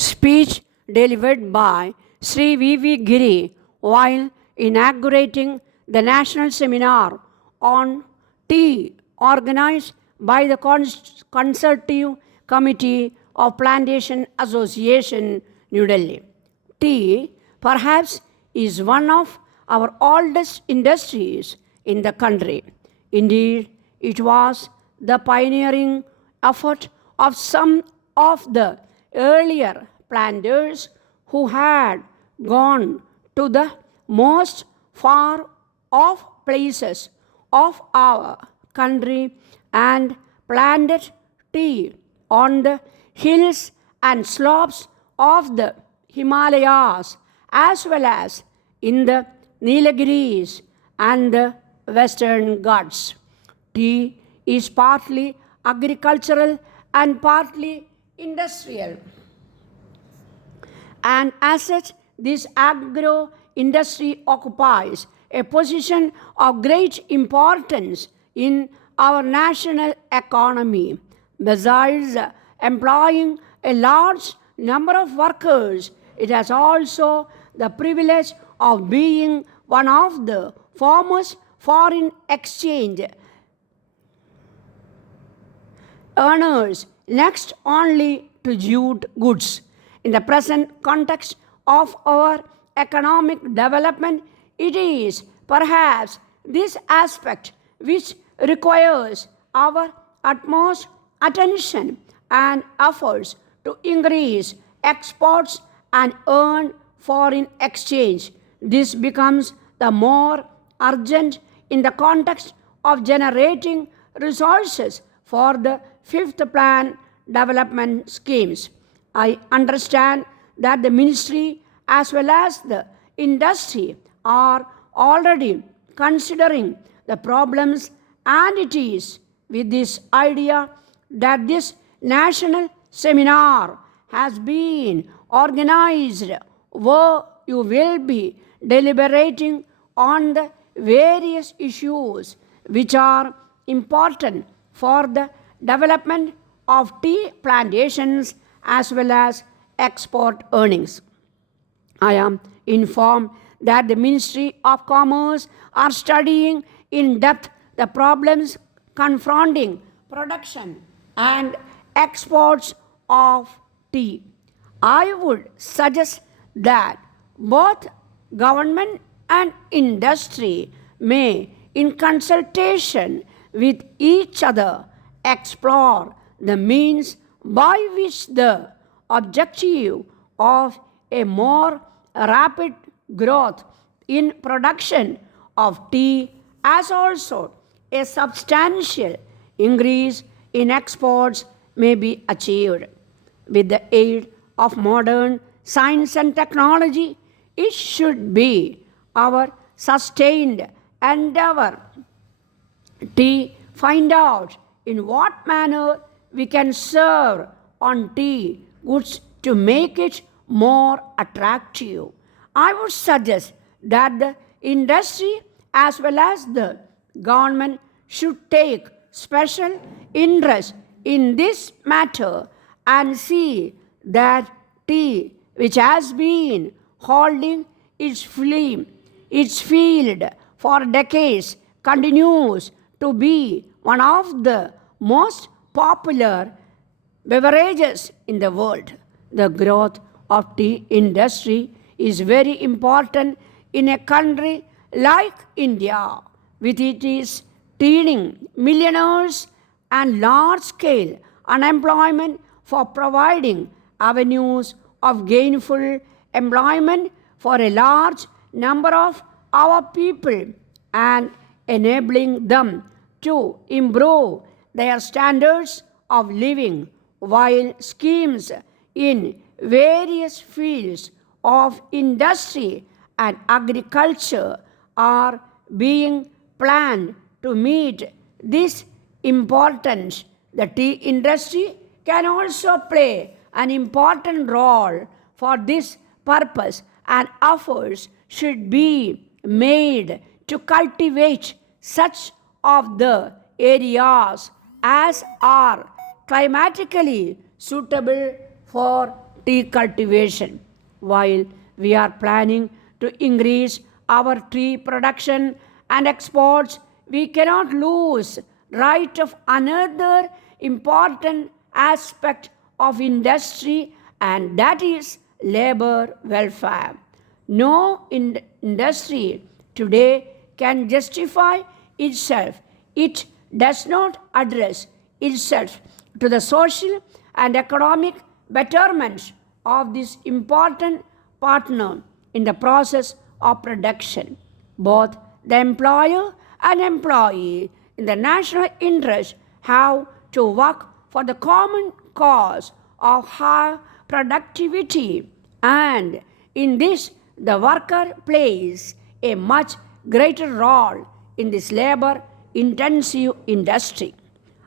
Speech delivered by Sri V.V. Giri while inaugurating the national seminar on tea organized by the Consultative Committee of Plantation Association, New Delhi. Tea, perhaps, is one of our oldest industries in the country. Indeed, it was the pioneering effort of some of the earlier planters who had gone to the most far off places of our country and planted tea on the hills and slopes of the Himalayas as well as in the Nilagiris and the Western Ghats. Tea is partly agricultural and partly industrial. And as such, this agro-industry occupies a position of great importance in our national economy. Besides employing a large number of workers, it has also the privilege of being one of the foremost foreign exchange earners, next only to jute goods. In the present context of our economic development, it is perhaps this aspect which requires our utmost attention and efforts to increase exports and earn foreign exchange. This becomes the more urgent in the context of generating resources for the fifth plan development schemes. I understand that the ministry as well as the industry are already considering the problems, and it is with this idea that this national seminar has been organized where you will be deliberating on the various issues which are important for the development of tea plantations as well as export earnings. I am informed that the Ministry of Commerce are studying in depth the problems confronting production and exports of tea. I would suggest that both government and industry may, in consultation with each other, explore the means by which the objective of a more rapid growth in production of tea as also a substantial increase in exports may be achieved. With the aid of modern science and technology, it should be our sustained endeavor to find out in what manner we can serve on tea goods to make it more attractive. I would suggest that the industry as well as the government should take special interest in this matter and see that tea, which has been holding its field for decades, continues to be one of the most popular beverages in the world. The growth of tea industry is very important in a country like India, with its teeming millionaires and large-scale unemployment for providing avenues of gainful employment for a large number of our people and enabling them to improve their standards of living, while schemes in various fields of industry and agriculture are being planned to meet this importance. The tea industry can also play an important role for this purpose, and efforts should be made to cultivate such of the areas as are climatically suitable for tea cultivation. While we are planning to increase our tea production and exports, we cannot lose sight of another important aspect of industry, and that is labor welfare. No industry today can justify itself. It does not address itself to the social and economic betterment of this important partner in the process of production. Both the employer and employee in the national interest have to work for the common cause of high productivity, and in this the worker plays a much greater role in this labor intensive industry.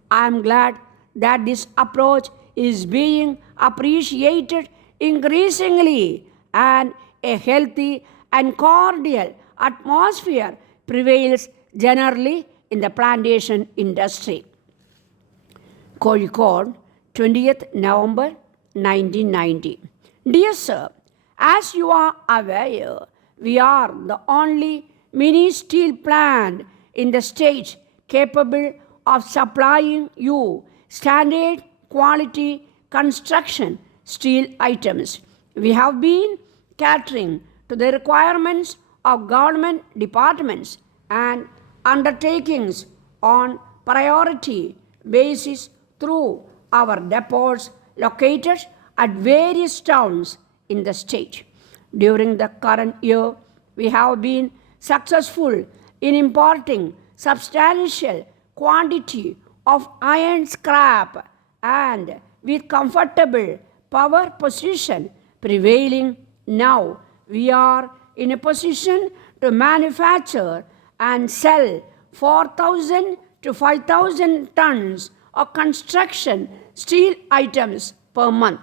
I am glad that this approach is being appreciated increasingly, and a healthy and cordial atmosphere prevails generally in the plantation industry. Kozhikode, 20th November 1990. Dear Sir, as you are aware, we are the only mini steel plant in the state capable of supplying you standard quality construction steel items. We have been catering to the requirements of government departments and undertakings on priority basis through our depots located at various towns in the state. During the current year, we have been successful in importing substantial quantity of iron scrap, and with comfortable power position prevailing now, we are in a position to manufacture and sell 4,000 to 5,000 tons of construction steel items per month.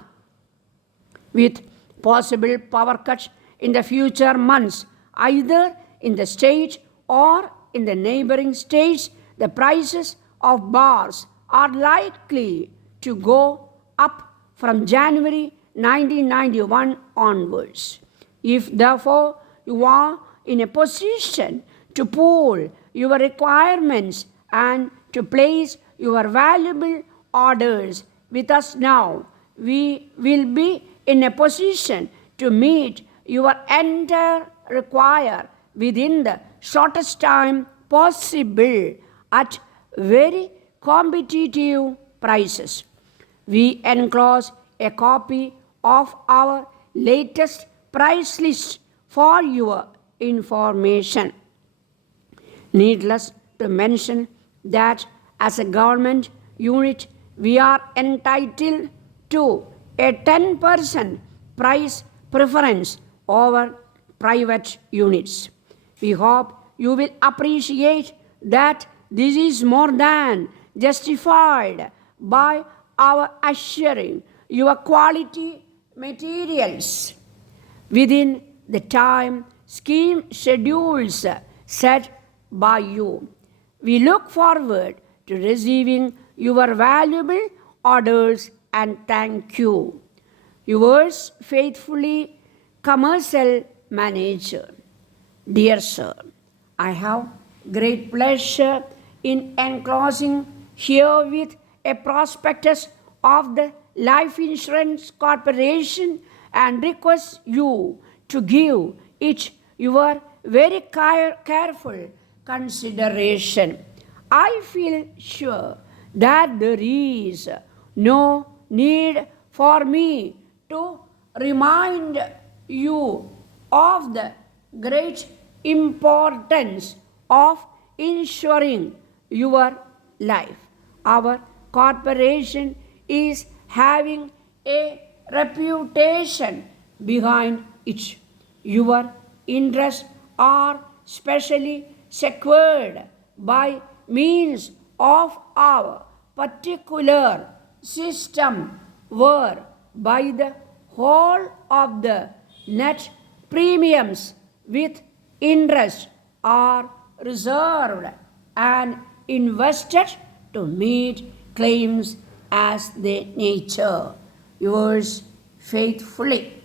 With possible power cuts in the future months, either in the state or in the neighboring states, the prices of bars are likely to go up from January 1991 onwards. If therefore you are in a position to pool your requirements and to place your valuable orders with us now, we will be in a position to meet your entire require within the shortest time possible at very competitive prices. We enclose a copy of our latest price list for your information. Needless to mention that as a government unit, we are entitled to a 10% price preference over private units. We hope you will appreciate that this is more than justified by our assuring your quality materials within the time scheme schedules set by you. We look forward to receiving your valuable orders and thank you. Yours faithfully, Commercial Manager. Dear Sir, I have great pleasure in enclosing herewith a prospectus of the Life Insurance Corporation and request you to give it your very careful consideration. I feel sure that there is no need for me to remind you of the great importance of ensuring your life. Our corporation is having a reputation behind it. Your interests are specially secured by means of our particular system, whereby the whole of the net premiums with interest are reserved and invested to meet claims as their nature. Yours faithfully.